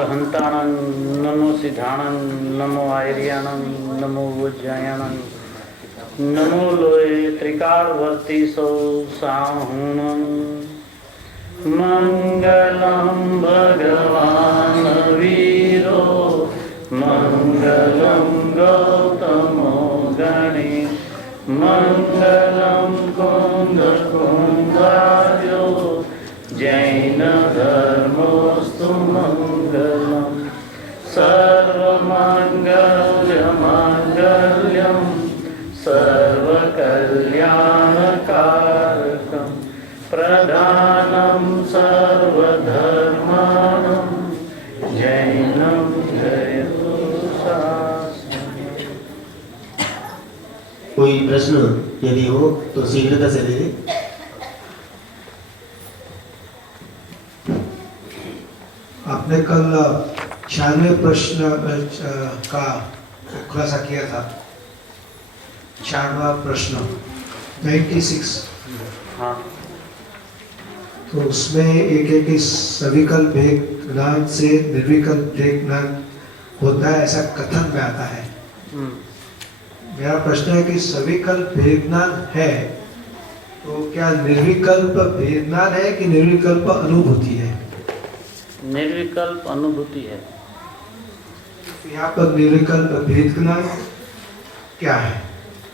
अरहंताणं नमो सिद्धाणं नमो आर्याणं नमो वज्रायणं नमो लोये त्रिकालवर्ती सौ साहुणं मंगलं भगवान् वीरो मंगलं गौतमो गणे मंगलं कुंदकुंदार्यो जैन धर्मोस्तु मंगलम् सर्वमंगलमांगल्यं सर्वकल्याणकारकं प्रधानं सर्वधर्माणां जैनं जयतु शास्त्रम्। कोई प्रश्न यदि हो तो शीघ्रता से दे दे। आपने कल 96 प्रश्न का खुलासा किया था। 96वां प्रश्न 96। हाँ, तो उसमें एक है कि सविकल्प भेद ज्ञान से निर्विकल्प भेद ज्ञान होता है, ऐसा कथन में आता है। मेरा प्रश्न है कि सविकल्प भेद ज्ञान है तो क्या निर्विकल्प भेद ज्ञान है कि निर्विकल्प अनुभूति है? निर्विकल्प अनुभूति है। यहाँ पर निर्विकल्प भेद ज्ञान क्या है?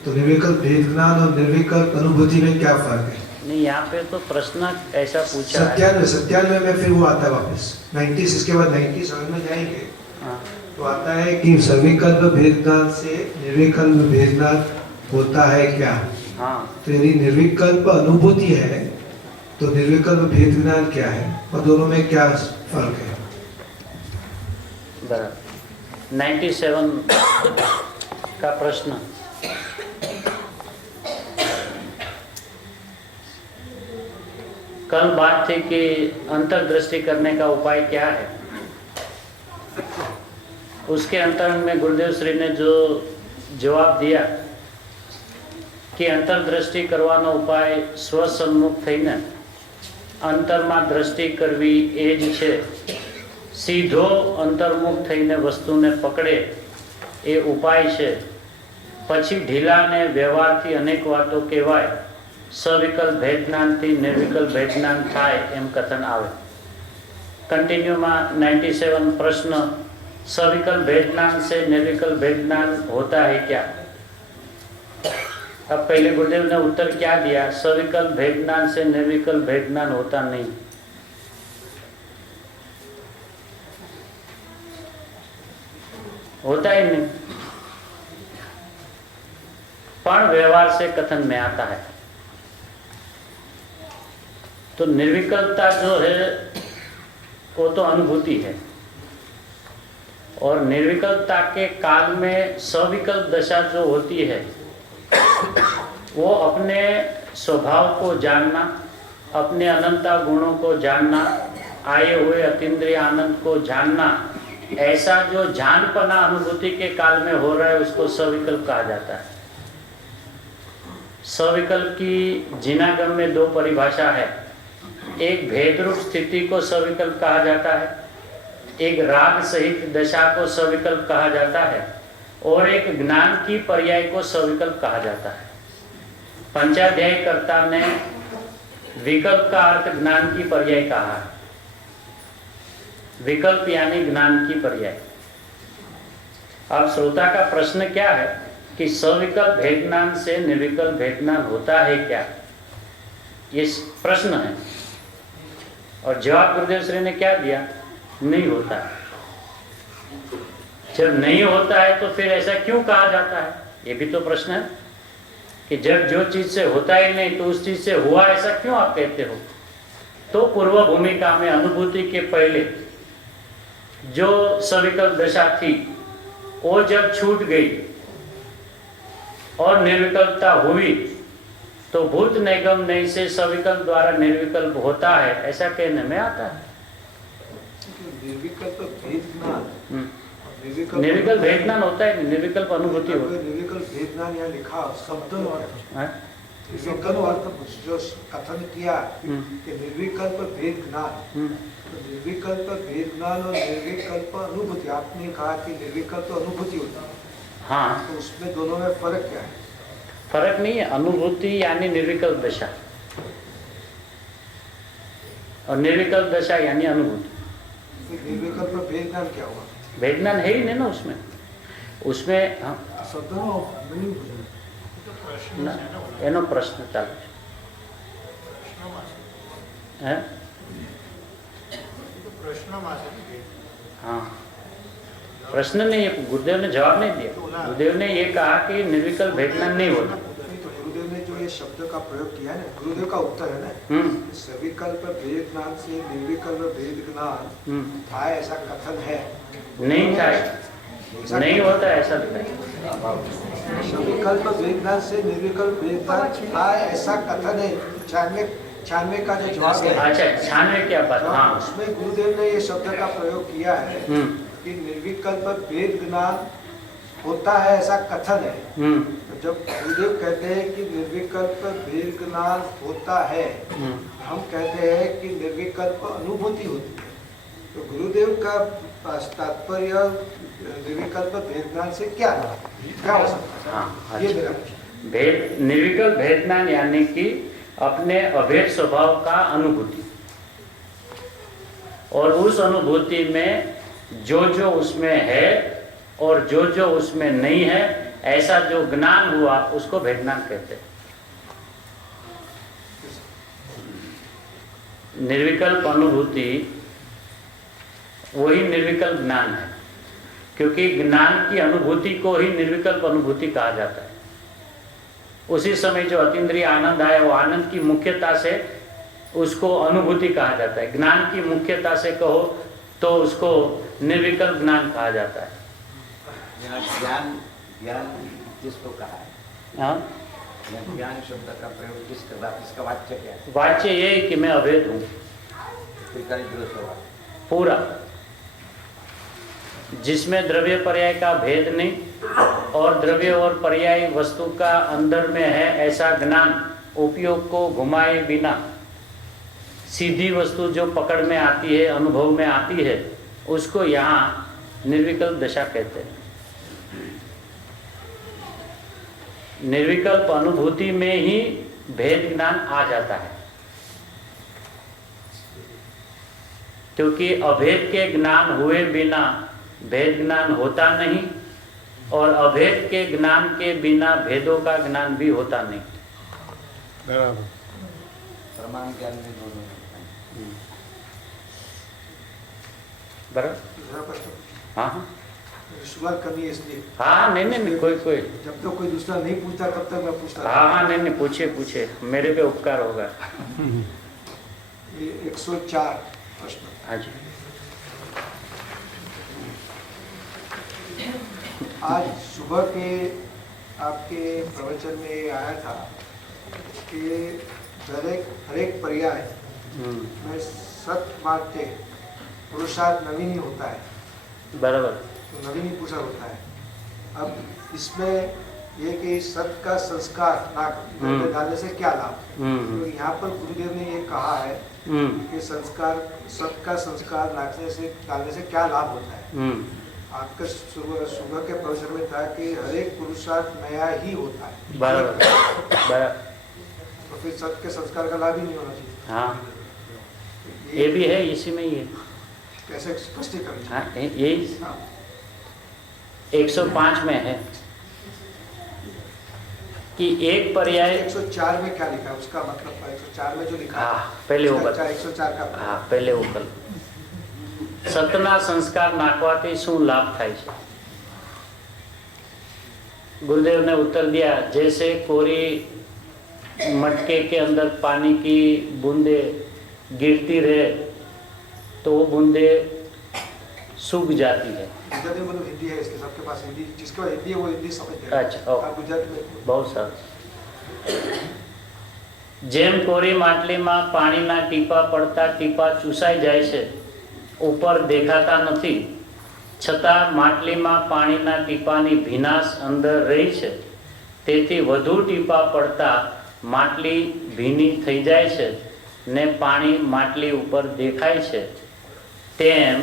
तो निर्विकल्प भेद ज्ञान और निर्विकल्प अनुभूति में क्या फर्क है? नहीं, यहाँ पे तो प्रश्न ऐसा पूछा है। 97 में फिर वो आता है वापस 96 के बाद 97 में जाएंगे। हाँ, तो आता है कि सविकल्प भेद ज्ञान से निर्विकल्प भेद ज्ञान होता है क्या? हाँ, तो यदि निर्विकल्प अनुभूति है तो निर्विकल्प भेद ज्ञान क्या है और दोनों में क्या फर्क है? बराबर। 97 का प्रश्न। कल बात थी कि अंतर्दृष्टि करने का उपाय क्या है। उसके अंतर्गत में गुरुदेव श्री ने जो जवाब दिया कि अंतर्दृष्टि करવાનો उपाय स्वसन्मुख થઈને અંતરમાં દ્રષ્ટિ કરવી એ જ છે। સીધો અંતર્મુખ થઈને વસ્તુને પકડે એ ઉપાય છે। પછી ઢીલા ને વ્યવહારથી અનેક વાતો કહેવાય, સવિકલ્પ ભેદજ્ઞાનથી નિર્વિકલ્પ ભેદજ્ઞાન થાય એમ કથન આવે। कंटिन्यूમાં 97 प्रश्न, सविकल्प भेदज्ञान से निर्विकल्प भेदज्ञान होता है क्या? अब पहले गुरुदेव ने उत्तर क्या दिया? सविकल्प भेदज्ञान से निर्विकल्प भेदज्ञान होता नहीं। होता ही नहीं, पण व्यवहार से कथन में आता है। तो निर्विकल्पता जो है वो तो अनुभूति है, और निर्विकल्पता के काल में सविकल्प दशा जो होती है वो अपने स्वभाव को जानना, अपने अनंता गुणों को जानना, आए हुए अतीन्द्रिय आनंद को जानना, ऐसा जो जानपना अनुभूति के काल में हो रहा है उसको सविकल्प कहा जाता है। सविकल्प की जिनागम में दो परिभाषा है। एक भेद रूप स्थिति को सविकल्प कहा जाता है, एक राग सहित दशा को सविकल्प कहा जाता है, और एक ज्ञान की पर्याय को सविकल्प कहा जाता है। पंचाध्याय कर्ता ने विकल्प का अर्थ ज्ञान की पर्याय कहा है। विकल्प यानी ज्ञान की पर्याय। अब श्रोता का प्रश्न क्या है कि सविकल्प भेदज्ञान से निर्विकल्प भेदज्ञान होता है क्या? ये प्रश्न है, और जवाब गुरुदेव श्री ने क्या दिया? नहीं होता है। जब नहीं होता है तो फिर ऐसा क्यों कहा जाता है? ये भी तो प्रश्न है कि जब जो चीज से होता ही नहीं तो उस चीज से हुआ ऐसा क्यों आप कहते हो? तो पूर्व भूमिका में अनुभूति के पहले जो सविकल्प दशा थी वो जब छूट गई और निर्विकल्पता हुई तो भूत निगम नहीं से सविकल्प द्वारा निर्विकल्प होता है, ऐसा कहने में आता है। निर्विकल्प भेद ज्ञान निर्विकल्प भेदज्ञान होता है, निर्विकल्प अनुभूति होती है। निर्विकल्प भेद ज्ञान यहाँ लिखा शब्द निर्विकल्प अर्थ जो कथन किया हम्म, कि निर्विकल्प भेद ज्ञान, हम्म, तो निर्विकल्प भेद ज्ञान और निर्विकल्प अनुभूति, आपने कहा कि निर्विकल्प अनुभूति होती है, हाँ, तो उसमें दोनों में फर्क क्या है? फर्क नहीं है। अनुभूति यानी निर्विकल्प दशा और निर्विकल्प दशा यानी अनुभूति। फिर निर्विकल्प भेद ज्ञान क्या हुआ? भेदनान है ही नहीं ना उसमें। उसमें हाँ, शब्दों मीनिंग पूछना ના, એનો પ્રશ્ન ચાલુ છે. હે? हाँ, प्रश्न नहीं है, गुरुदेव ने जवाब नहीं दिया। गुरुदेव ने ये कहा कि निर्विकल्प भेदनान नहीं होता। नहीं, तो गुरुदेव ने जो ये शब्द का प्रयोग किया है ना, गुरुदेव का उत्तर है ना, सविकल्प भेद ज्ञान से निर्विकल्प भेद ज्ञान था, ऐसा कथन है? नहीं था, नहीं होता ऐसा दिखाई। सविकल्प भेद ज्ञान से निर्विकल्प भेद ज्ञान था, ऐसा कथन है। 96 का जो जवाब है, अच्छा, 96 क्या बात? हाँ, उसमें गुरुदेव ने ये शब्द का प्रयोग किया है कि निर्विकल्प भेद ज्ञान होता है, ऐसा कथन है। तो जब गुरुदेव कहते हैं कि निर्विकल्प भेद ज्ञान होता है, हम कहते हैं कि निर्विकल्प अनुभूति होती है, तो गुरुदेव का तात्पर्य निर्विकल्प भेद ज्ञान से क्या हो सकता है? हाँ, ये अच्छा। मेरा प्रश्न। भेद, निर्विकल्प भेदनान यानी कि अपने अभेद स्वभाव का अनुभूति, और उस अनुभूति में जो जो उसमें है और जो जो उसमें नहीं है, ऐसा जो ज्ञान हुआ उसको भेदनान कहते हैं। निर्विकल्प अनुभूति वही निर्विकल्प ज्ञान है, क्योंकि ज्ञान की अनुभूति को ही निर्विकल्प अनुभूति कहा जाता है। उसी समय जो अतीन्द्रिय आनंद आया, वो आनंद की मुख्यता से उसको अनुभूति कहा जाता है। ज्ञान की मुख्यता से कहो तो उसको निर्विकल्प ज्ञान कहा जाता है। ज्ञान किसको कहा है? हाँ, ज्ञान शब्द का प्रयोग किसका वाच्य क्या है? वाच्य ये है कि मैं अभेद हूँ पूरा, जिसमें द्रव्य पर्याय का भेद नहीं और द्रव्य और पर्याय वस्तु का अंदर में है, ऐसा ज्ञान उपयोग को घुमाए बिना सीधी वस्तु जो पकड़ में आती है, अनुभव में आती है, उसको यहाँ निर्विकल्प दशा कहते हैं। निर्विकल्प अनुभूति में ही भेद ज्ञान आ जाता है, क्योंकि अभेद के ज्ञान हुए बिना भेद ज्ञान होता नहीं, और अभेद के ज्ञान के बिना भेदों का ज्ञान भी होता नहीं। प्रमाण ज्ञान में दोनों बराबर? दूसरा प्रश्न, हाँ हाँ शुरुआत करनी है इसलिए। हाँ, नहीं कोई जब तक कोई दूसरा नहीं पूछता तब तक मैं पूछता। हाँ, नहीं पूछिए, मेरे पे उपकार होगा। ये 104 प्रश्न। हाँ जी। आज सुबह के आपके प्रवचन में ये आया था कि हर एक पर्याय में सत मानते पुरुषार्थ नवीन ही होता है, बराबर। तो नवीन ही पुरुषार्थ होता है। अब इसमें ये कि सत का संस्कार डालने से क्या लाभ, तो यहाँ पर गुरुदेव ने ये कहा है कि सत का संस्कार डालने से क्या लाभ होता है। आपके सुबह के प्रवचन में था कि हर एक पुरुषार्थ नया ही होता है, बराबर। तो फिर सत के संस्कार का लाभ ही नहीं होना चाहिए। हाँ, ये भी है, इसी में ही है। कैसे स्पष्टीकरण? हाँ, यही 105 में है कि एक पर्याय। 104 में क्या लिखा है उसका मतलब? 104 में जो लिखा है, पहले वो 104 का। हाँ, पहले वो कल सतना संस्कार नाखवाથી શું લાભ થાય છે? गुरुदेव ने उत्तर दिया, जैसे कोरी मटके के अंदर पानी की बूंदे गिरती रहे तो वो बूंदे सूख जाती है। गुजराती में हिंदी है, इसके सबके पास हिंदी, जिसको हिंदी है वो हिंदी समझते हैं। अच्छा, गुजराती में बहुत सरस। જેમ કોરી માટલીમાં પાણીના ટીપા પડતા ટીપા ચૂસાઈ જાય છે, ઉપર દેખાતા નથી, છતાં માટલીમાં પાણીના ટીપાની ભીનાશ અંદર રહી છે, તેથી વધુ ટીપા પડતા માટલી ભીની થઈ જાય છે ને પાણી માટલી ઉપર દેખાય છે, તેમ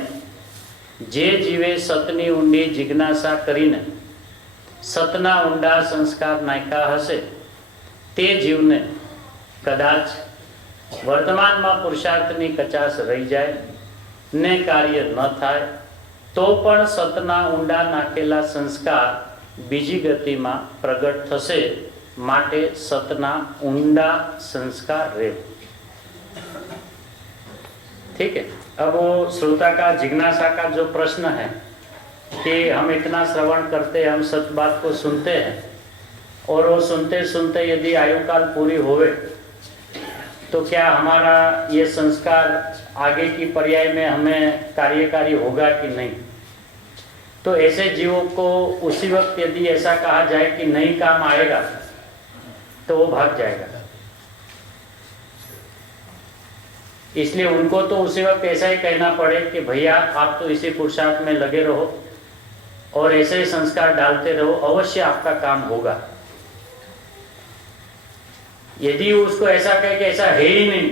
જે જીવે સતની ઊંડી જિજ્ઞાસા કરીને સતના ઊંડા સંસ્કાર નાખ્યા હશે તે જીવને કદાચ વર્તમાનમાં પુરુષાર્થની કચાશ રહી જાય ને કાર્ય ન થાય તો પણ સતના ઊંડા નાખેલા સંસ્કાર બીજી ગતિમાં પ્રગટ થશે, માટે સતના ઊંડા संस्कार रहे। ठीक है। अब वो श्रोता का जिज्ञासा का जो प्रश्न है कि हम इतना श्रवण करते, हम सत बात को सुनते हैं और वो सुनते सुनते यदि आयु काल पूरी होवे तो क्या हमारा ये संस्कार आगे की पर्याय में हमें कार्यकारी होगा कि नहीं। तो ऐसे जीवों को उसी वक्त यदि ऐसा कहा जाए कि नहीं काम आएगा तो वो भाग जाएगा। इसलिए उनको तो उसी वक्त ऐसा ही कहना पड़े कि भैया आप तो इसी पुरुषार्थ में लगे रहो और ऐसे ही संस्कार डालते रहो, अवश्य आपका काम होगा। यदि उसको ऐसा कहे कि ऐसा है ही नहीं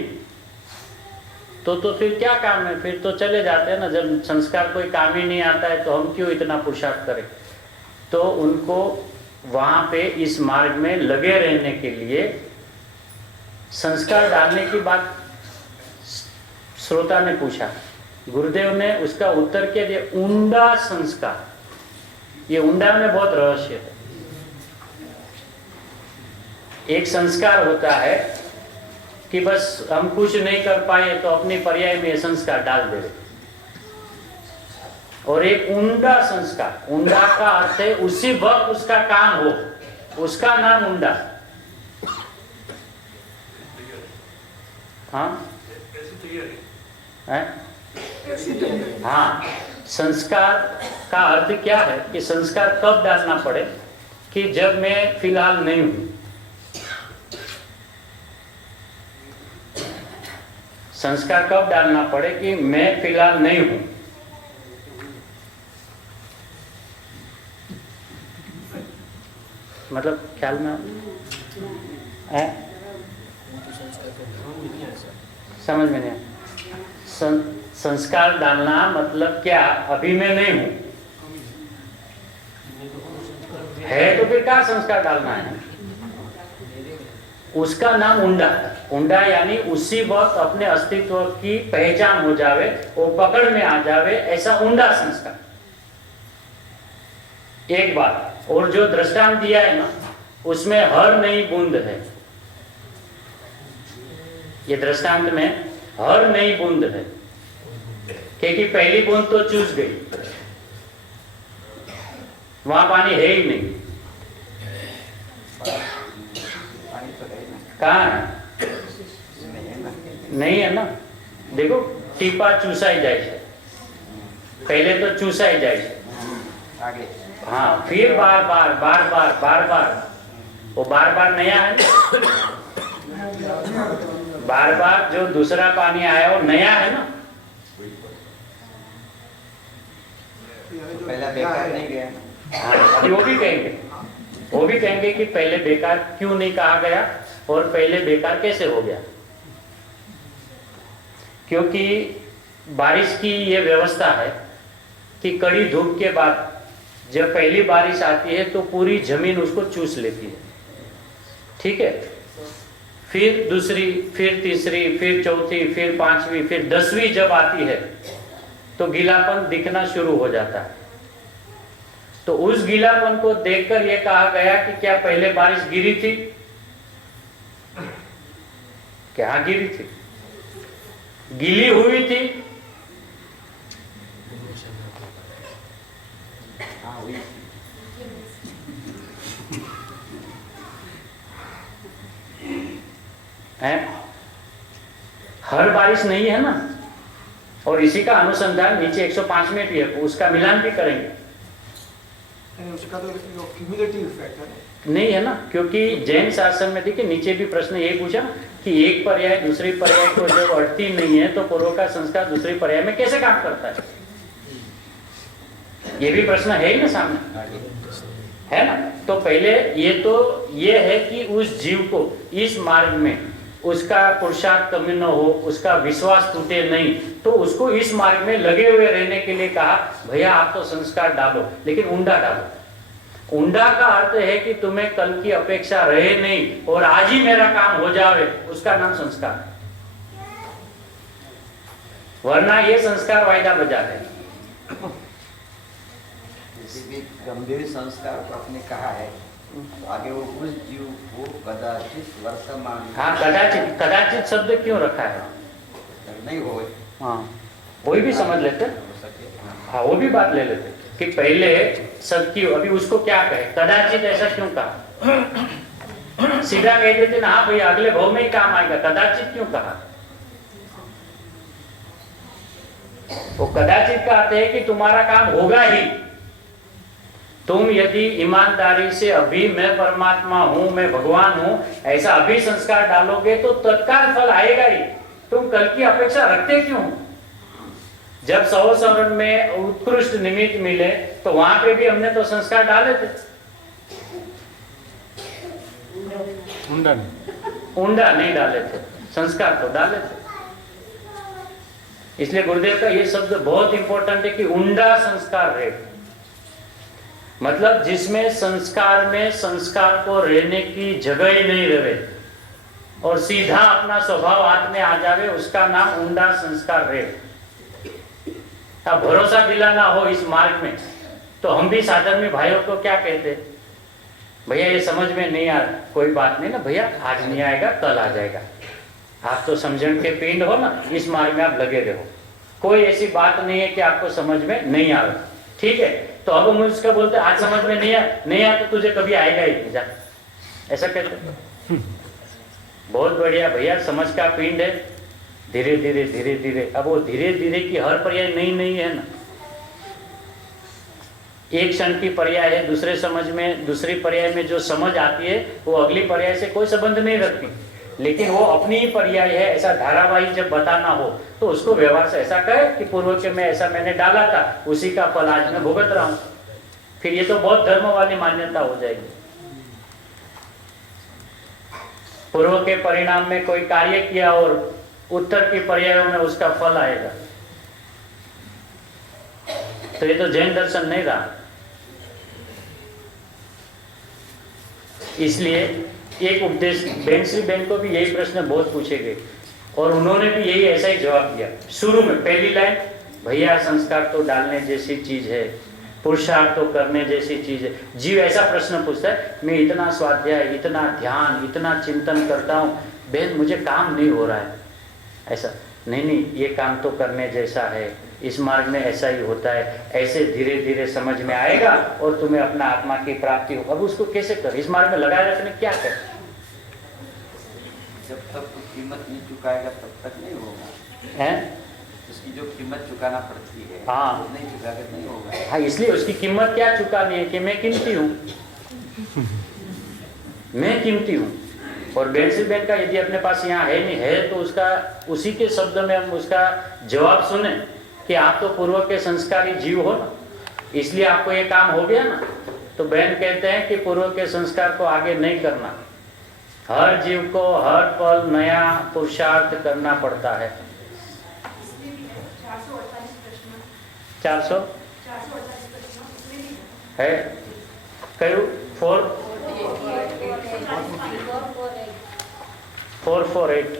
तो फिर क्या काम है, फिर तो चले जाते हैं ना। जब संस्कार कोई काम ही नहीं आता है तो हम क्यों इतना पुरुषार्थ करें। तो उनको वहां पे इस मार्ग में लगे रहने के लिए संस्कार डालने की बात श्रोता ने पूछा, गुरुदेव ने उसका उत्तर क्या दिया, ऊंडा संस्कार। ये ऊंडा में बहुत रहस्य है। एक संस्कार होता है कि बस हम कुछ नहीं कर पाए तो अपनी पर्याय में संस्कार डाल दे, और एक ऊंडा संस्कार, ऊंडा का अर्थ है उसी वक्त उसका काम हो, उसका नाम ऊंडा। हाँ है? हाँ, संस्कार का अर्थ क्या है कि संस्कार कब डालना पड़े कि जब मैं फिलहाल नहीं हूं। संस्कार कब डालना पड़े कि मैं फिलहाल नहीं हूं। मतलब ख्याल में है? समझ में नहीं। संस्कार डालना मतलब क्या, अभी मैं नहीं हूं है तो फिर क्या संस्कार डालना है। उसका नाम ऊंडा। ऊंडा यानी उसी वक्त अपने अस्तित्व की पहचान हो जावे, वो पकड़ में आ जावे, ऐसा ऊंडा संस्कार। एक बात और जो दृष्टांत दिया है ना उसमें हर नई बूंद है। ये दृष्टांत में हर नई बूंद है, क्योंकि पहली बूंद तो चूस गई, वहां पानी है ही नहीं। कहाँ है? नहीं है ना। देखो टीपा चूसाई जाए, पहले तो चूसाई जाए, आगे हाँ, फिर बार बार बार बार बार बार, वो बार बार नया है ना। बार बार जो दूसरा पानी आया वो नया है ना। पहला बेकार नहीं गया। हाँ, अभी वो भी कहेंगे कि पहले बेकार क्यों नहीं कहा गया और पहले बेकार कैसे हो गया। क्योंकि बारिश की ये व्यवस्था है कि कड़ी धूप के बाद जब पहली बारिश आती है तो पूरी जमीन उसको चूस लेती है। ठीक है, फिर दूसरी, फिर तीसरी, फिर चौथी, फिर पांचवी, फिर 10वीं जब आती है तो गीलापन दिखना शुरू हो जाता है। तो उस गीलापन को देखकर यह कहा गया कि क्या पहले बारिश गिरी थी? क्या गिरी थी? गीली हुई थी? हाँ हुई। है? हर बारिश नहीं है ना। और इसी का अनुसंधान नीचे 105 में भी है, उसका मिलान भी करेंगे। उसका तो क्यूमुलेटिव इफेक्ट है नहीं है ना, क्योंकि जैन शास्त्र में देखिए नीचे भी प्रश्न ये पूछा कि एक पर्याय दूसरी पर्याय को जब अड़ती नहीं है तो पूर्व का संस्कार दूसरी पर्याय में कैसे काम करता है। ये भी प्रश्न है ही ना सामने। है ना। तो पहले ये है कि उस जीव को इस मार्ग में उसका पुरुषार्थ कमी न हो, उसका विश्वास टूटे नहीं, तो उसको इस मार्ग में लगे हुए रहने के लिए कहा भैया आप तो संस्कार डालो, लेकिन उंडा डालो। उंडा का अर्थ है कि तुम्हें कल की अपेक्षा रहे नहीं और आज ही मेरा काम हो जावे, उसका नाम संस्कार। वरना ये संस्कार वायदा बजाते हैं। किसी भी गंभीर संस्कार को आपने कहा है, तो आगे वो उस जीव को कदाचित वर्तमान हाँ, कदाचित शब्द क्यों रखा है? नहीं हो हाँ, वही भी समझ लेते। सके। हाँ, वो भी बात ले लेते कि पहले सत्य, अभी उसको क्या कहे, कदाचित ऐसा क्यों कहा? सीधा कह देते ना हाँ भैया अगले भाव में ही काम आएगा, कदाचित क्यों कहा? वो कदाचित का अर्थ है कि तुम्हारा काम होगा ही। तुम यदि ईमानदारी से अभी मैं परमात्मा हूं, मैं भगवान हूं, ऐसा अभी संस्कार डालोगे तो तत्काल फल आएगा ही। तुम कल की अपेक्षा रखते क्यों? जब 100 सवर्ण में उत्कृष्ट निमित्त मिले तो वहां पे भी हमने तो संस्कार डाले थे। उंडा नहीं डाले थे, संस्कार तो डाले थे। इसलिए गुरुदेव का ये शब्द बहुत इंपॉर्टेंट है कि उंडा संस्कार रहे, मतलब जिसमें संस्कार में संस्कार को रहने की जगह ही नहीं रहे और सीधा अपना स्वभाव हाथ में आ जावे, उसका नाम उंडा संस्कार रहे। अब भरोसा दिलाना हो इस मार्ग में तो हम भी साधन में भाइयों को क्या कहते, भैया ये समझ में नहीं आ रहा, कोई बात नहीं ना भैया, आज नहीं आएगा कल आ जाएगा। आप तो समझण के पिंड हो ना, इस मार्ग में आप लगे रहो, कोई ऐसी बात नहीं है कि आपको समझ में नहीं आवे, ठीक है। तो अब हम उसका बोलते आज समझ में नहीं आया तो तुझे कभी आएगा ही नहीं, जा, ऐसा कहते। बहुत बढ़िया भैया, समझ का पिंड है, धीरे धीरे धीरे धीरे। अब वो धीरे धीरे की हर पर्याय नहीं है ना, एक क्षण की पर्याय है, दूसरे समझ में, दूसरी पर्याय में जो समझ आती है वो अगली पर्याय से कोई संबंध नहीं रखती, लेकिन वो अपनी ही पर्याय है। ऐसा धारावाहिक जब बताना हो तो उसको व्यवहार से ऐसा कहे कि पूर्व के में ऐसा मैंने डाला था, उसी का फल आज मैं भुगत रहा हूं। फिर ये तो बहुत धर्म वाली मान्यता हो जाएगी। पूर्व के परिणाम में कोई कार्य किया और उत्तर की पर्यायों में उसका फल आएगा, तो ये तो जैन दर्शन नहीं रहा। इसलिए एक उपदेश, बेंसी बेन को भी यही प्रश्न बहुत पूछे गए और उन्होंने भी यही ऐसा ही जवाब दिया। शुरू में पहली लाइन, भैया संस्कार तो डालने जैसी चीज है, पुरुषार्थ तो करने जैसी चीज है। जीव ऐसा प्रश्न पूछता है, मैं इतना स्वाध्याय, इतना ध्यान, इतना चिंतन करता हूँ, बहन मुझे काम नहीं हो रहा है। ऐसा नहीं, ये काम तो करने जैसा है, इस मार्ग में ऐसा ही होता है, ऐसे धीरे धीरे समझ में आएगा और तुम्हें अपना आत्मा की प्राप्ति हो। अब उसको कैसे कर, इस मार्ग में लगाए रखने क्या कर? जब तक तो कीमत नहीं चुकाएगा तब तक नहीं होगा, है उसकी जो कीमत चुकाना पड़ती है, हाँ, वो नहीं चुकाकर नहीं होगा। हाँ, इसलिए उसकी कीमत क्या चुकानी है कि मैं कीमती हूँ, मैं कीमती हूँ। और बेंसी बेन का यदि अपने पास यहाँ है नहीं है तो उसका उसी के शब्द में हम उसका जवाब सुने कि आप तो पूर्व के संस्कारी जीव हो ना, इसलिए आपको ये काम हो गया ना। तो बहन कहते हैं कि पूर्व के संस्कार को आगे नहीं करना, हर जीव को हर पल नया पुरुषार्थ करना पड़ता है। 400 है कयु 448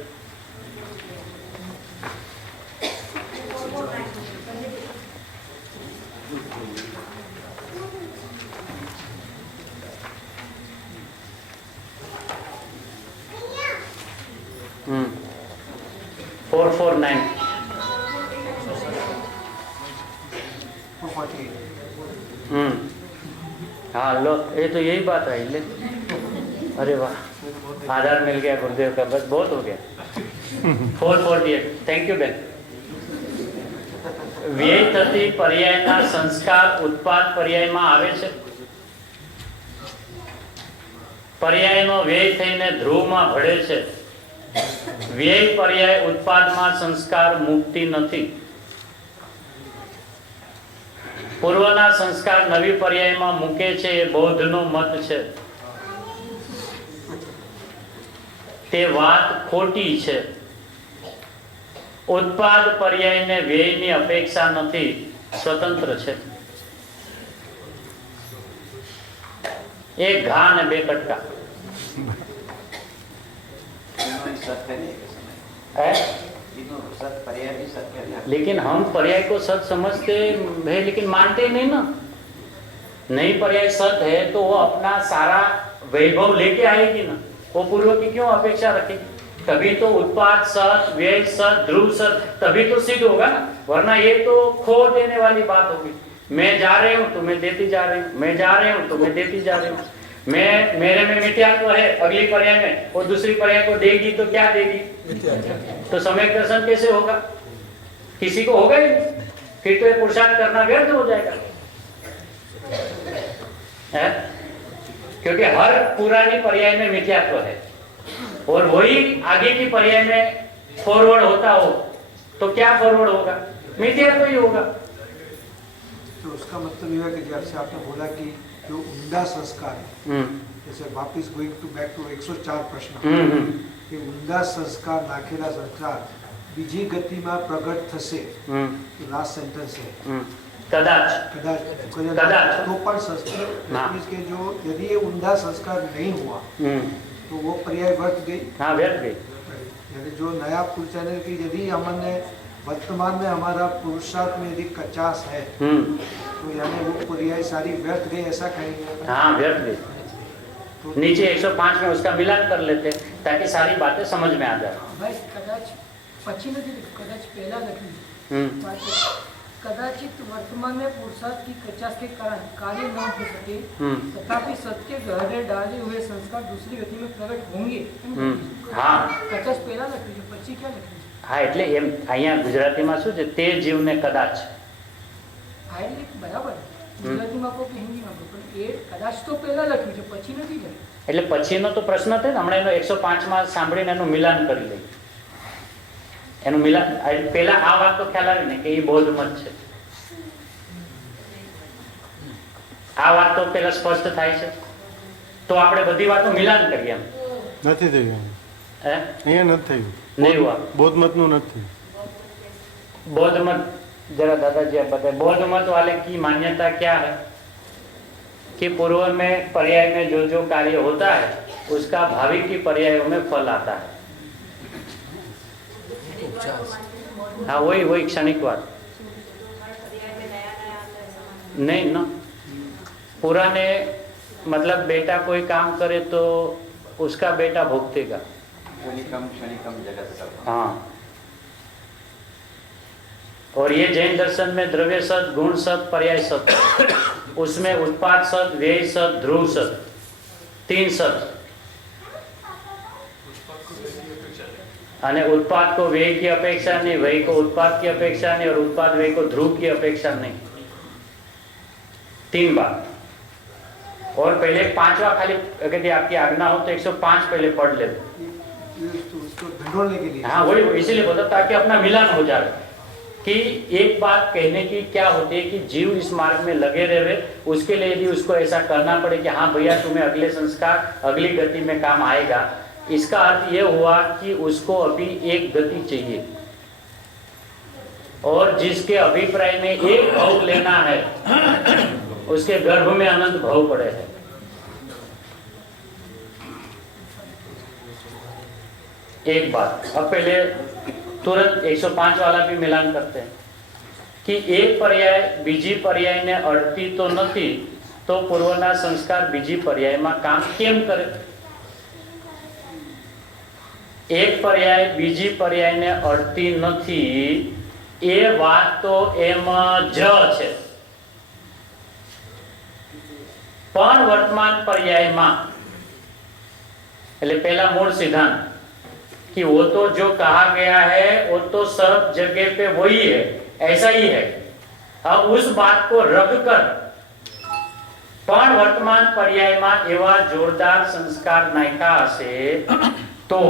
449 हाँ लो, ये तो यही बात है ले। अरे वाह, आधार मिल गया गुरुदेव का, बस बहुत हो गया। 448 थैंक यू બેન। વ્યય થતી પર્યાયના સંસ્કાર ઉત્પાદ પર્યાયમાં આવે છે। પર્યાયનો વ્યય થઈને ધ્રુવમાં ભળે છે। વ્યય પર્યાય ઉત્પાદમાં સંસ્કાર મુક્તિ નથી। પૂર્વના સંસ્કાર નવી પર્યાયમાં મૂકે છે એ બૌદ્ધનો મત છે. તે વાત ખોટી છે. ઉત્પાદ પર્યાયને વ્યયની અપેક્ષા નથી, સ્વતંત્ર છે. એક ઘા ને બે કટકા. तीनों ही सत्य नहीं है समय, है? तीनों सत पर्याय भी सत्य नहीं. लेकिन हम पर्याय को सत समझते हैं, लेकिन मानते नहीं ना. नई पर्याय सत है तो वो अपना सारा वैभव लेके आएगी ना. वो पूर्व की क्यों अपेक्षा रखेगी? तभी तो उत्पाद सत, व्यय सत, ध्रुव सत, तभी तो सिद्ध होगा ना. वरना ये तो खो देने वाली बात होगी. मैं जा रही हूँ तुम्हें देती जा रही हूँ, मैं जा रही हूँ तुम्हें देती जा रही हूँ. मैं मेरे में मिथ्यात्व है, अगली पर्याय में वो दूसरी पर्याय को देगी तो क्या देगी? तो समय दर्शन कैसे होगा? किसी को होगा ही नहीं. फिर तो ये पुरुषार्थ करना व्यर्थ हो जाएगा है? क्योंकि हर पुरानी पर्याय में मिथ्यात्व है और वही आगे की पर्याय में फॉरवर्ड होता हो तो क्या फॉरवर्ड होगा? मिथ्यात्व ही होगा. तो उसका मतलब यह है कि जैसे आपने बोला कि जो उम्दा संस्कार है, जैसे वापिस गोइंग टू बैक टू 104 प्रश्न, कि उम्दा संस्कार नाखेला संस्कार बीजी गतिમાં પ્રગટ થશે, લાસ્ટ સેન્ટેન્સ છે कदाच कदाच तो पर संस्कार मींस के जो यदि ये उम्दा संस्कार नहीं हुआ तो वो पर्याय व्यर्थ गई. हाँ व्यर्थ गई. यानी जो नया पुरुषार्थ की यदि हमने वर्तमान में हमारा पुरुषार्थ में यदि 50 है तो यानी वो पर्याय सारी व्यर्थ गई, ऐसा कहेंगे? हाँ व्यर्थ गई. तो नीचे 105 में उसका मिलान कर लेते हैं ताकि सारी बातें समझ में आ जाए. ભાઈ કદાચ પછી નથી લખ્યું, કદાચ પહેલા લખ્યું છે. कदाचित वर्तमान में पुरुषार्थ की कचास के कारण कार्य न हो सके, तथापि सत्य गहरे डाले हुए संस्कार दूसरी गति में प्रकट होंगे. हाँ कचास પહેલા લખ્યું છે, પછી ક્યાં લખ્યું છે? હા એટલે એમ અહીંયા ગુજરાતીમાં શું છે? તે જીવને કદાચ. હા એટલે બરાબર, ગુજરાતીમાં કહો કે હિન્દીમાં કહો, પણ એ કદાચ તો પહેલા લખ્યું છે, પછી નથી લખ્યું. એટલે પછીનો તો પ્રશ્ન છે ને, હમણાં એનો 105 માં સાંભળીને એનું મિલાન કરી લઈએ. એનું મિલાન પહેલા આ વાત તો ખ્યાલ આવી ને કે એ બૌદ્ધ મત છે. આ વાત તો પહેલા સ્પષ્ટ થાય છે તો આપણે બધી વાતો મિલાન કરીએ. એમ નથી થયું. હે અહીંયા નથી થયું. नहीं हुआ. बौद्ध मत નું નથી. बौद्ध मत जरा दादाजी आप बताए. बौद्ध मत वाले की मान्यता क्या है कि पूर्व में पर्याय में जो जो कार्य होता है उसका भावी की पर्यायों में फल आता है. हाँ वही क्षणिक बात नहीं ना. पुराने मतलब बेटा कोई काम करे तो उसका बेटा भुगतेगा. क्षणिकम क्षणिकम जगत सर्वम. हाँ और ये जैन दर्शन में द्रव्य सत, गुण सत, पर्याय सत, उसमें उत्पाद सत, व्यय सत, ध्रुव सत, 3 सत. અને उत्पाद को व्यय की अपेक्षा नहीं, व्यय को उत्पाद की अपेक्षा नहीं और उत्पाद व्यय को ध्रुव की अपेक्षा नहीं. 3 बात. और पहले 5वां खाली यदि आपकी आज्ञा हो तो 105 पहले पढ़ ले. उसको ढंढोलने के लिए. हाँ वही इसीलिए बोलता ताकि अपना मिलान हो जाए कि एक बात कहने की क्या होती है कि जीव इस मार्ग में लगे रहे, उसके लिए यदि उसको ऐसा करना पड़े कि हाँ भैया तुम्हें अगले संस्कार अगली गति में काम आएगा, इसका अर्थ ये हुआ कि उसको अभी एक गति चाहिए और जिसके अभिप्राय में एक भाव लेना है उसके गर्भ में अनंत भाव पड़े हैं. एक बात. अब पहले तुरंत 105 वाला भी मिलान करते हैं कि एक पर्याय बीजी पर्याय ने अड़ती तो नहीं तो पूर्वना संस्कार बीजी पर्याय में काम केम करे? एक पर्याय बीजी पर्याय ने अड़ती नहीं ए बात तो एम ज छे, पण वर्तमान पर्याय में એટલે पहला मूल सिद्धांत कि वो तो जो कहा गया है वो तो सब जगह पे वही है, ऐसा ही है. अब उस बात को रख कर पण वर्तमान पर्याय में एवा जोरदार संस्कार नाख्या हशे तो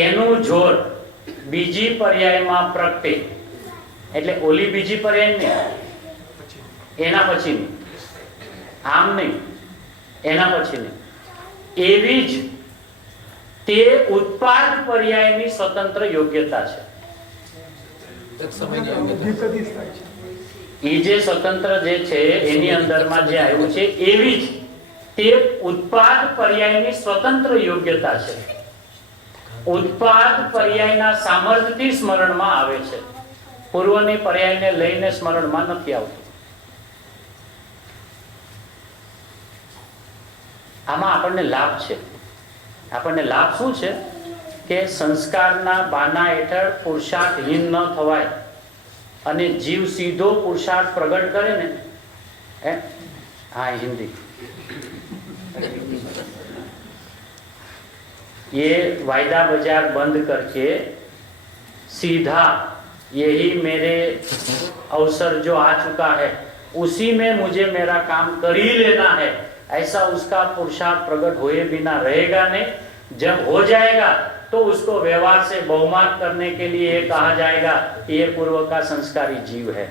एनु जोर बीजी पर्याय में प्रगटे. એટલે ઓલી બીજી पर्याय नहीं એના પછીની, આમ નહીં, એના પછીની. એવી જ તે ઉત્પાદ પર્યાયની સ્વતંત્ર યોગ્યતા છે. એ જે સ્વતંત્ર જે છે એની અંદરમાં જે આવ્યું છે એવી જ તે ઉત્પાદ પર્યાયની સ્વતંત્ર યોગ્યતા છે. ઉત્પાદ પર્યાયના સામર્થ્યથી સ્મરણમાં આવે છે, પૂર્વની પર્યાયને લઈને સ્મરણમાં નથી આવતું. આમાં આપણને લાભ છે. આપણને લાભ શું છે કે સંસ્કારના બાના હેઠળ પુરુષાર્થહીન ન થવાય અને જીવ સીધો પુરુષાર્થ પ્રગટ કરે ને. हाँ हिंदी. ये वायदा बाजार बंद करके सीधा यही मेरे अवसर जो आ चुका है उसी में मुझे मेरा काम कर ही लेना है, ऐसा उसका पुरुषार्थ प्रकट हुए बिना रहेगा नहीं. जब हो जाएगा तो उसको व्यवहार से बहुमान करने के लिए ये कहा जाएगा कि ये पूर्व का संस्कारी जीव है.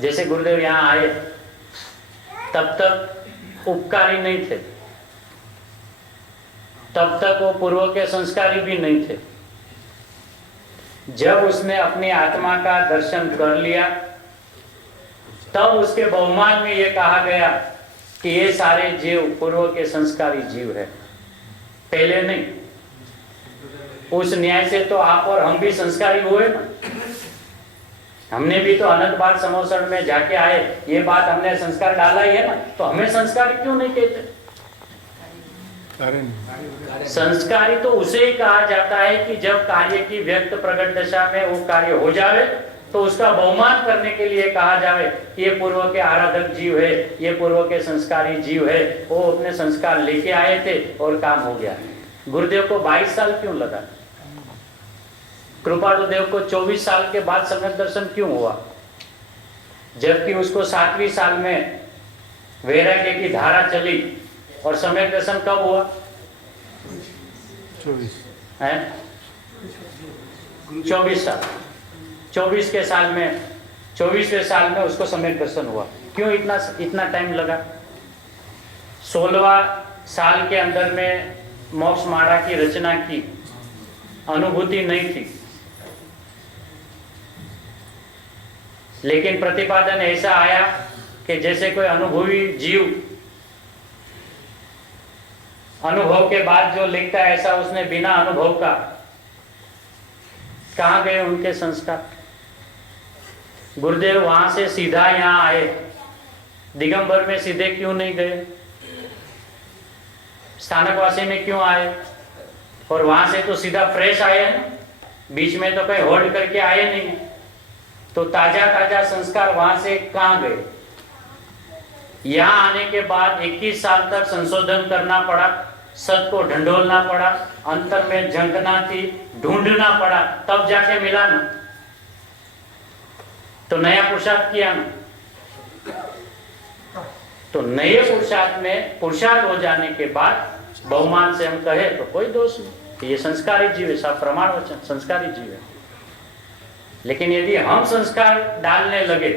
जैसे गुरुदेव यहाँ आए तब तक उपकारी नहीं थे, तब तक वो पूर्व के संस्कारी भी नहीं थे. जब उसने अपनी आत्मा का दर्शन कर लिया तब उसके बहुमान में ये कहा गया कि ये सारे जीव पूर्व के संस्कारी जीव है, पहले नहीं. उस न्याय से तो आप और हम भी संस्कारी हुए ना. हमने भी तो अनंत बार समोसण में जाके आए, ये बात हमने संस्कार डाला ही है ना, तो हमें संस्कारी क्यों नहीं कहते? संस्कारी तो उसे ही कहा जाता है कि जब कार्य की व्यक्त प्रकट दशा में वो कार्य हो जावे तो उसका बहुमान करने के लिए कहा जावे कि ये पूर्व के आराधक जीव है, ये पूर्व के संस्कारी जीव है, वो अपने संस्कार लेके आए थे और काम हो गया. गुरुदेव को 22 साल क्यों लगा? कृपालु देव को 24 साल के बाद सम्यक दर्शन क्यों हुआ, जबकि उसको 7वीं साल में वैराग्य की धारा चली और सम्यक दर्शन कब हुआ? 24 साल. 24वें साल में उसको सम्यक दर्शन हुआ. क्यों इतना टाइम लगा? 16वां साल के अंदर में मोक्ष माला की रचना की, अनुभूति नहीं थी, लेकिन प्रतिपादन ऐसा आया कि जैसे कोई अनुभवी जीव अनुभव के बाद जो लिखता है ऐसा उसने बिना अनुभव का. कहाँ गए उनके संस्कार? गुरुदेव वहां से सीधा यहाँ आए, दिगंबर में सीधे क्यों नहीं गए? स्थानकवासी में क्यों आए? और वहां से तो सीधा फ्रेश आए हैं, बीच में तो कहीं होल्ड करके आए नहीं. तो ताजा संस्कार वहां से कहाँ गए? यहाँ आने के बाद 21 साल तक संशोधन करना पड़ा, सत को ढंढोलना पड़ा, अंतर में झंकना थी, ढूंढना पड़ा, तब जाके मिला ना. तो नया पुरुषार्थ किया ना. तो नए पुरुषार्थ में पुरुषार्थ हो जाने के बाद बहुमान से हम कहे तो कोई दोष नहीं, ये संस्कारी जीव है, सब प्रमाण वचन संस्कारी जीव है. लेकिन यदि हम संस्कार डालने लगे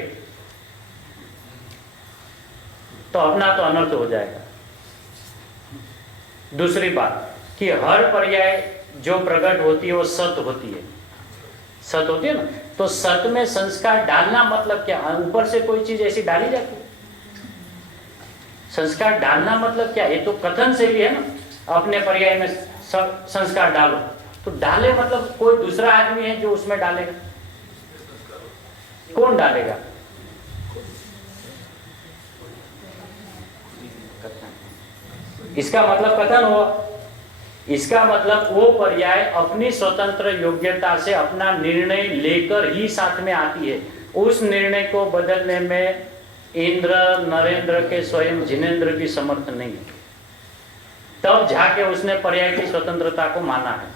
तो अपना तो अनर्थ हो जाएगा. दूसरी बात कि हर पर्याय जो प्रकट होती है वो सत होती है. सत होती है ना, तो सत में संस्कार डालना मतलब क्या? ऊपर से कोई चीज ऐसी डाली जाती है? संस्कार डालना मतलब क्या? ये तो कथन से भी है ना, अपने पर्याय में संस्कार डालो. तो डाले मतलब कोई दूसरा आदमी है जो उसमें डालेगा. कौन डालेगा? इसका मतलब कथन हुआ. इसका मतलब वो पर्याय अपनी स्वतंत्र योग्यता से अपना निर्णय लेकर ही साथ में आती है. उस निर्णय को बदलने में इंद्र नरेंद्र के स्वयं जिनेंद्र भी समर्थ नहीं है. तब जाके उसने पर्याय की स्वतंत्रता को माना है.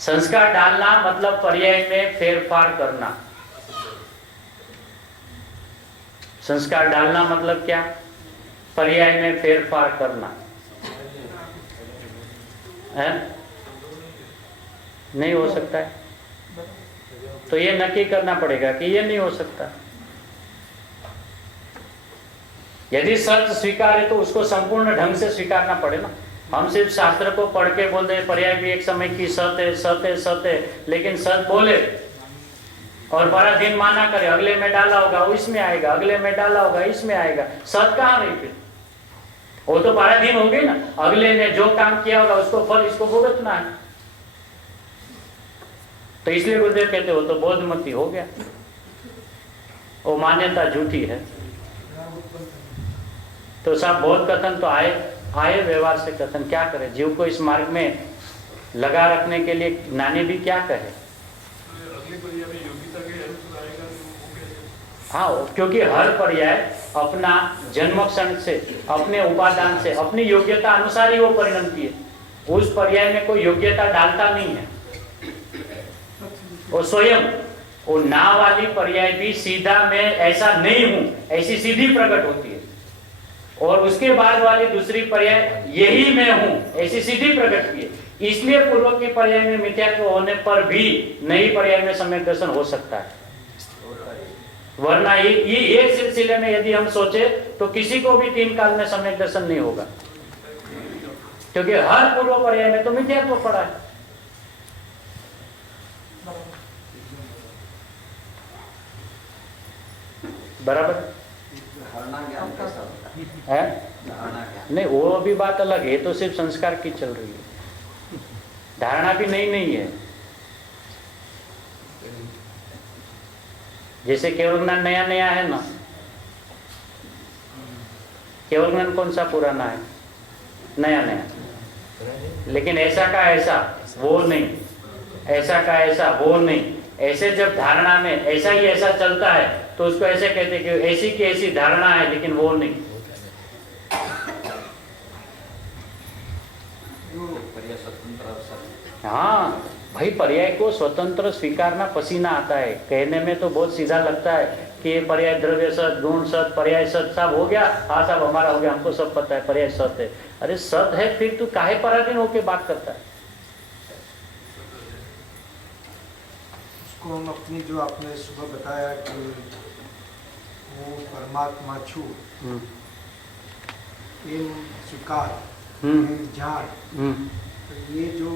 संस्कार डालना मतलब पर्याय में फेरफार करना. संस्कार डालना मतलब क्या? पर्याय में फेरफार करना है. नहीं हो सकता है. तो ये नक्की करना पड़ेगा कि ये नहीं हो सकता। यदि सत्य स्वीकार है तो उसको संपूर्ण ढंग से स्वीकारना पड़े ना। हम सिर्फ शास्त्र को पढ़ के बोल दे पर्याय भी एक समय की सत्य है, सत्य है, सत्य है, लेकिन सत्य बोले और पराधीन माना करे, अगले में डाला होगा वो इसमें आएगा, अगले में डाला होगा इसमें आएगा, सत्य कहाँ रही फिर? वो तो पराधीन हो गई ना। अगले ने जो काम किया होगा उसको फल इसको भुगतना है। तो इसलिए गुरुदेव कहते हो तो बोधमती हो गया, वो मान्यता झूठी है। तो सब बोध कथन तो आए व्यवहार से कथन, क्या करे? जीव को इस मार्ग में लगा रखने के लिए ज्ञानी भी क्या कहे? हाँ, क्योंकि हर पर्याय अपना जन्म क्षण से, अपने उपादान से, अपनी योग्यता अनुसार ही वो परिणमती है। उस पर्याय में कोई योग्यता डालता नहीं है। वो स्वयं वो ना वाली पर्याय भी सीधा मैं ऐसा नहीं हूं ऐसी सीधी प्रकट होती है, और उसके बाद वाली दूसरी पर्याय यही मैं हूं ऐसी सीधी प्रकट की है। इसलिए पूर्व के पर्याय में मिथ्यात्व होने पर भी नई पर्याय में सम्यक दर्शन हो सकता है। वरना ये सिलसिले में यदि हम सोचे तो किसी को भी तीन काल में सम्यक दर्शन नहीं होगा, क्योंकि हर पूर्व पर्याय में तो मिथ्यात्व पड़ा है। बराबर धारणा ज्ञान कैसा होता है? धारणा ज्ञान नहीं, वो अभी बात अलग है, तो सिर्फ संस्कार की चल रही है। धारणा भी नहीं है। जैसे केवल ज्ञान नया नया है ना, केवल ज्ञान कौन सा पुराना है? नया नया। लेकिन ऐसा का ऐसा वो नहीं, ऐसा का ऐसा वो नहीं। ऐसे जब धारणा में ऐसा ही ऐसा चलता है तो उसको ऐसे कहते हैं कि ऐसी की ऐसी धारणा है लेकिन वो नहीं। पर्याय स्वतंत्र अवसर। हाँ भाई, पर्याय को स्वतंत्र स्वीकारना पसीना आता है। कहने में तो बहुत सीधा लगता है कि ये पर्याय द्रव्य सत, गुण सत, पर्याय सत सब हो गया। हाँ साहब हमारा हो गया, हमको सब पता है पर्याय सत है। अरे सत है फिर तू काहे पराधीन होके बात करता है? उसको हम अपनी जो आपने सुबह बताया कि वो परमात्मा छू एम स्वीकार एम जान, तो ये जो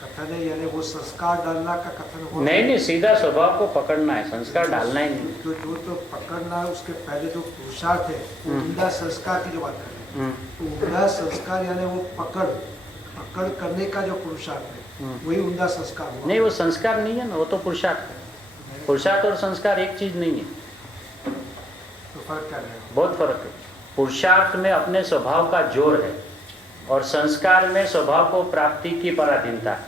कथन है यानी वो संस्कार डालना का कथन हो? नहीं, सीधा स्वभाव को पकड़ना है, संस्कार डालना ही नहीं। जो पकड़ना है उसके पहले जो पुरुषार्थ है वो उम्दा संस्कार की जो बात कर रहे हैं, तो उम्दा संस्कार यानी वो पकड़ करने का जो पुरुषार्थ है वही उम्दा संस्कार हुआ। नहीं, वो संस्कार नहीं है ना, वो तो पुरुषार्थ है। पुरुषार्थ और संस्कार एक चीज नहीं है। तो फर्क क्या है? बहुत फर्क है। पुरुषार्थ में अपने स्वभाव का जोर है और संस्कार में स्वभाव को प्राप्ति की पराधीनता है।